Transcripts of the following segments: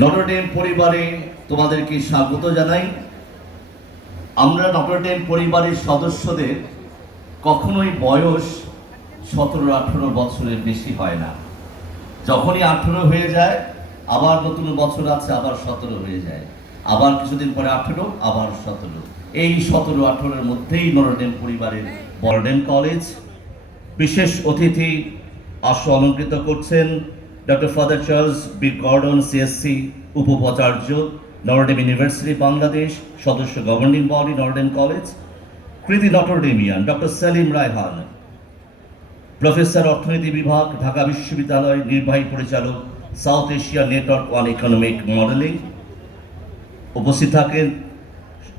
Notre Dame পরিবারে তোমাদেরকে স্বাগত জানাই। আমরা নটরডেম পরিবারের সদস্যদের কখনোই বয়স সতেরো আঠেরো বছরের বেশি হয় না। যখনই আঠেরো হয়ে যায়, আবার নতুন বছর আছে, আবার সতেরো হয়ে যায়। আবার কিছুদিন পরে আঠেরো, আবার সতেরো। এই সতেরো আঠেরোর মধ্যেই নটরডেম পরিবারের বর্ডেন কলেজ বিশেষ অতিথি আশু অলঙ্কৃত করছেন। Doctor father Charles B Gordon CSC উপাচার্য নরডেম ইউনিভার্সিটি বাংলাদেশ সদস্য governing body Notre Dame college কৃতি Notredamian doctor Selim Raihan professor অর্থনীতি বিভাগ ঢাকা বিশ্ববিদ্যালয় নির্বাহী পরিচালক South Asia Network on Economic Modelling উপস্থিত থাকেন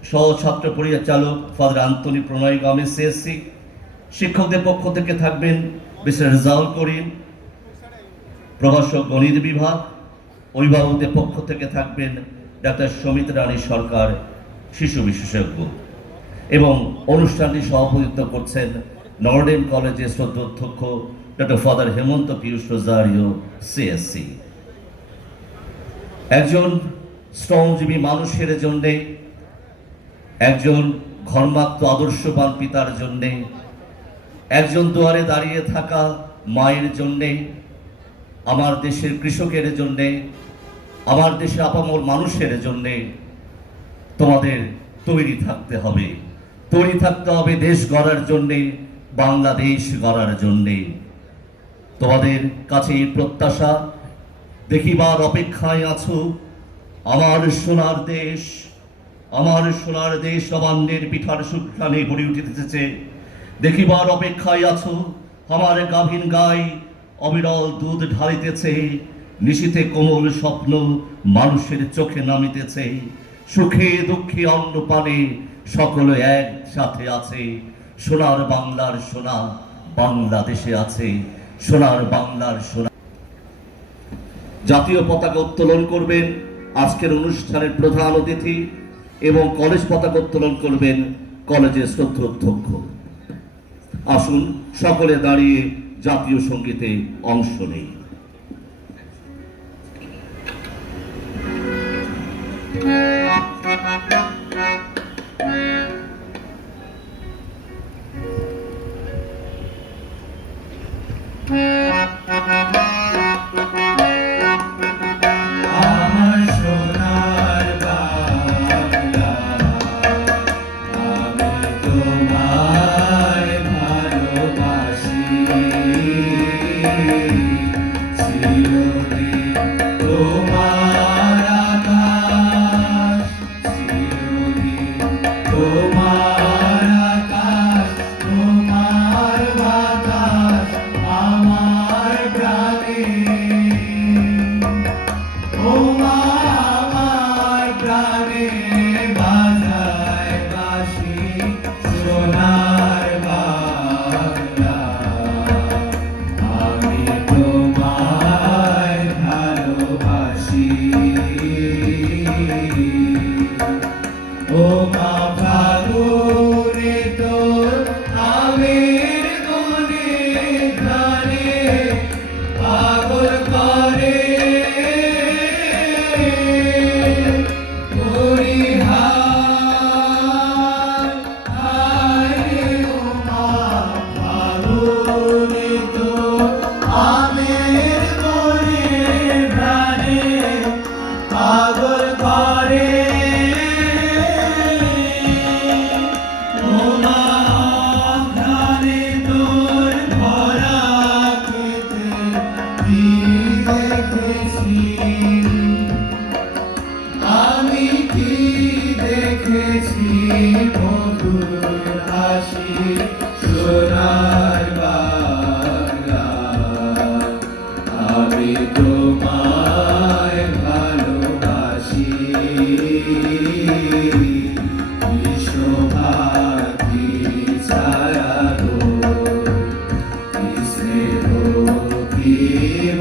সহছাত্র পরিচালক ফাদার আন্তনি প্রণয় গামে সিএসসি শিক্ষকদের পক্ষ থেকে থাকবেন মিস্টার রেজাউল করিম প্রভাষক গণিত বিভাগ, অভিভাবকদের পক্ষ থেকে থাকবেন ডাক্তার সমিত রানী সরকার, শিশু বিশেষজ্ঞ। এবং অনুষ্ঠানটি সভাপতিত্ব করছেন নর্ডেন কলেজের শ্রদ্ধাধ্যক্ষ doctor father Hemanta Piyush Rozario CSC একজন শ্রমজীবী মানুষের জন্যে, একজন ঘর্মাক্ত আদর্শবান পিতার জন্যে, একজন দুয়ারে দাঁড়িয়ে থাকা মায়ের জন্যে আমার দেশের কৃষকের জন্যে, আমার দেশের আপামর মানুষের জন্যে তোমাদের তৈরি থাকতে হবে। তৈরি থাকতে হবে দেশ গড়ার জন্যে, বাংলাদেশ গড়ার জন্যে। তোমাদের কাছে এই প্রত্যাশা দেখিবার অপেক্ষায় আছো। আমার সোনার দেশ, আমার সোনার দেশ নবান্নের পিঠার সুখানে গড়ে উঠিতেছে দেখিবার অপেক্ষায় আছো, আমার গাভীন গাই অবিরল দুধ ঢালিতেছে, নিশীতে কোমল স্বপ্ন মানুষের চোখে নামিতেছে। সুখে দুঃখে অন্ন পানে সকলে একসাথে আছে। সোনার বাংলার সোনা বাংলাদেশে আছে। সোনার বাংলার সোনা জাতীয় পতাকা উত্তোলন করবেন আজকের অনুষ্ঠানের প্রধান অতিথি এবং কলেজ পতাকা উত্তোলন করবেন কলেজের শ্রদ্ধ অধ্যক্ষ। আসুন, সকলে দাঁড়িয়ে জাতীয় সঙ্গীতে অংশ নেই। Siyoni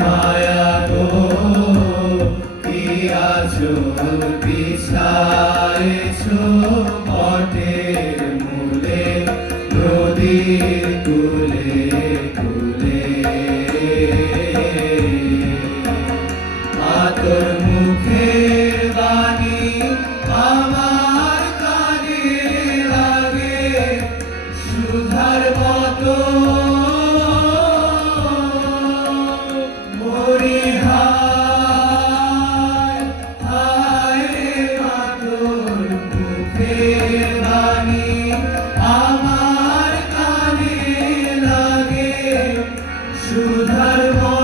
মায়া গো কি আছো বিছাইছো বটের মূলে Hallelujah.